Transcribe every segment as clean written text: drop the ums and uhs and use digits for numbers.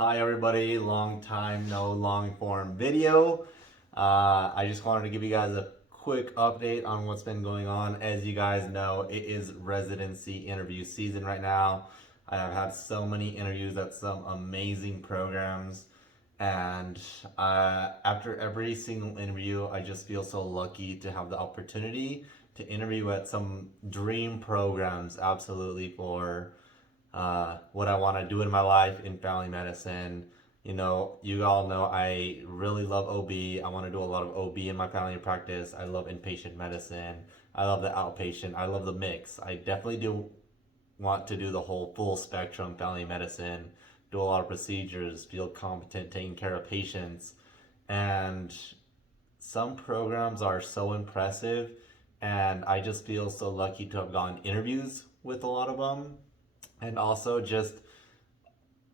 Hi everybody, long time no long form video. I just wanted to give you guys a quick update on what's been going on. As you guys know, it is residency interview season right now. I have had so many interviews at some amazing programs, and after every single interview, I just feel so lucky to have the opportunity to interview at some dream programs, absolutely, for what I want to do in my life in family medicine. You know, you all know I really love OB. I want to do a lot of OB in my family practice. I love inpatient medicine. I love the outpatient. I love the mix. I definitely do want to do the whole full spectrum family medicine, do a lot of procedures, feel competent taking care of patients. And some programs are so impressive, and I just feel so lucky to have gotten interviews with a lot of them, and also just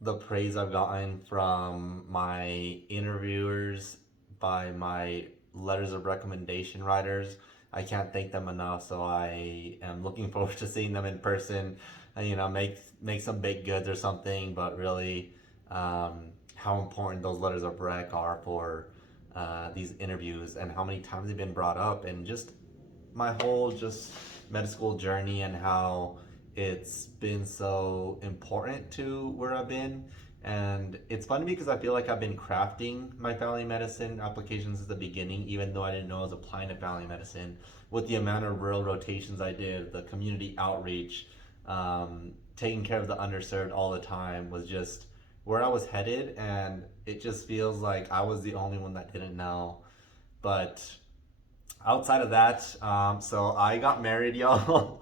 the praise I've gotten from my interviewers, by my letters of recommendation writers. I can't thank them enough. So I am looking forward to seeing them in person. And, make some baked goods or something. But really, how important those letters of rec are for these interviews, and how many times they've been brought up, and just my whole just med school journey, and how it's been so important to where I've been. And it's funny because I feel like I've been crafting my family medicine applications at the beginning, even though I didn't know I was applying to family medicine. With the amount of rural rotations I did, the community outreach, taking care of the underserved all the time was just where I was headed. And it just feels like I was the only one that didn't know. But outside of that, so I got married, y'all.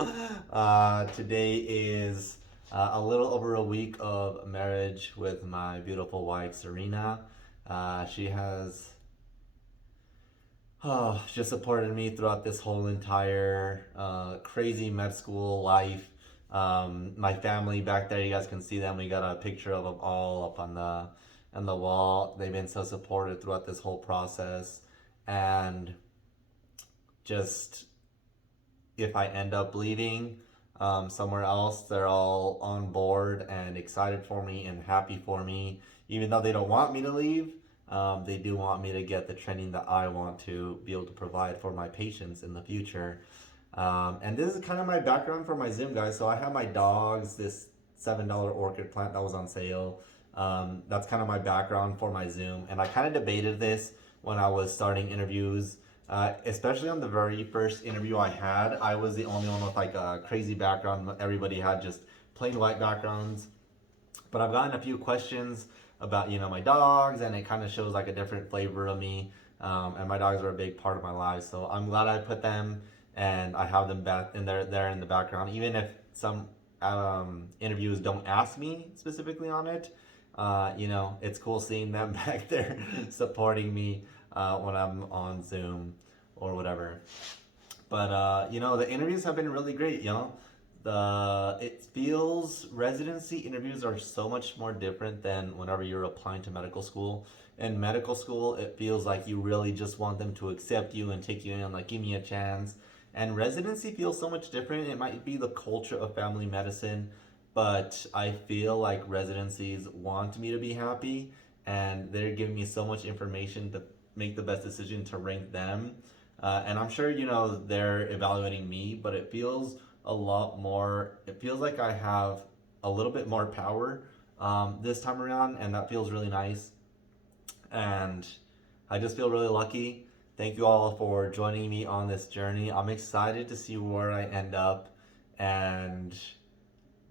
Today is a little over a week of marriage with my beautiful wife, Serena. She has just supported me throughout this whole entire crazy med school life. My family back there, you guys can see them. We got a picture of them all up on the wall. They've been so supportive throughout this whole process, and just if I end up leaving somewhere else, they're all on board and excited for me and happy for me. Even though they don't want me to leave, they do want me to get the training that I want to be able to provide for my patients in the future. And this is kind of my background for my Zoom, guys. So I have my dogs, this $7 orchid plant that was on sale. That's kind of my background for my Zoom. And I kind of debated this when I was starting interviews. Especially on the very first interview I had, I was the only one with like a crazy background. Everybody had just plain white backgrounds. But I've gotten a few questions about, my dogs, and it kind of shows like a different flavor of me. And my dogs are a big part of my life, so I'm glad I put them and I have them back in there in the background. Even if some interviews don't ask me specifically on it, it's cool seeing them back there supporting me when I'm on Zoom or whatever. But the interviews have been really great. It feels residency interviews are so much more different than whenever you're applying to medical school. In medical school, it feels like you really just want them to accept you and take you in, like, give me a chance. And residency feels so much different. It might be the culture of family medicine, but I feel like residencies want me to be happy, and they're giving me so much information to make the best decision to rank them. And I'm sure, they're evaluating me, but it feels a lot more, it feels like I have a little bit more power this time around, and that feels really nice. And I just feel really lucky. Thank you all for joining me on this journey. I'm excited to see where I end up, and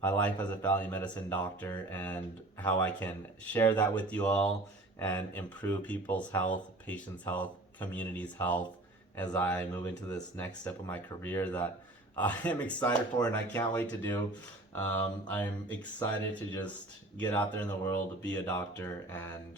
my life as a family medicine doctor, and how I can share that with you all and improve people's health, patients' health, community's health, as I move into this next step of my career that I am excited for and I can't wait to do. I'm excited to just get out there in the world, be a doctor, and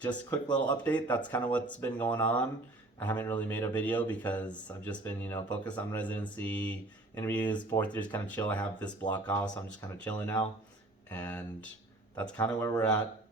just quick little update. That's kind of what's been going on. I haven't really made a video because I've just been, focused on residency interviews. Fourth year's kind of chill. I have this block off, so I'm just kind of chilling now. And that's kind of where we're at.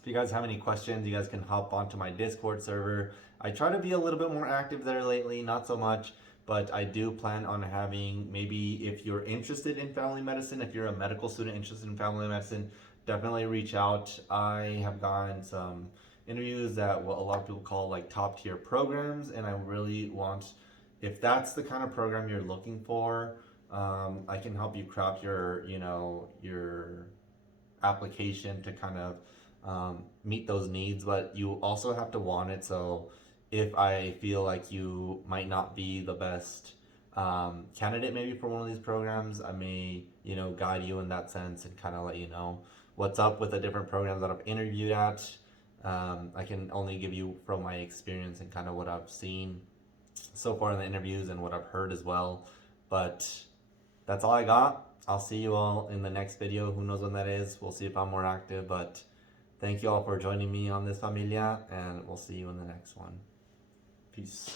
If you guys have any questions, you guys can hop onto my Discord server. I try to be a little bit more active there lately, not so much, but I do plan on having, maybe if you're interested in family medicine, if you're a medical student interested in family medicine, definitely reach out. I have gotten some interviews at what a lot of people call like top tier programs, and I really want, if that's the kind of program you're looking for, I can help you craft your, your application to kind of meet those needs, but you also have to want it. So if I feel like you might not be the best candidate maybe for one of these programs, I may, guide you in that sense and kind of let you know what's up with the different programs that I've interviewed at. I can only give you from my experience and kind of what I've seen so far in the interviews and what I've heard as well. But that's all I got. I'll see you all in the next video. Who knows when that is? We'll see if I'm more active. But thank you all for joining me on this, familia, and we'll see you in the next one. Peace.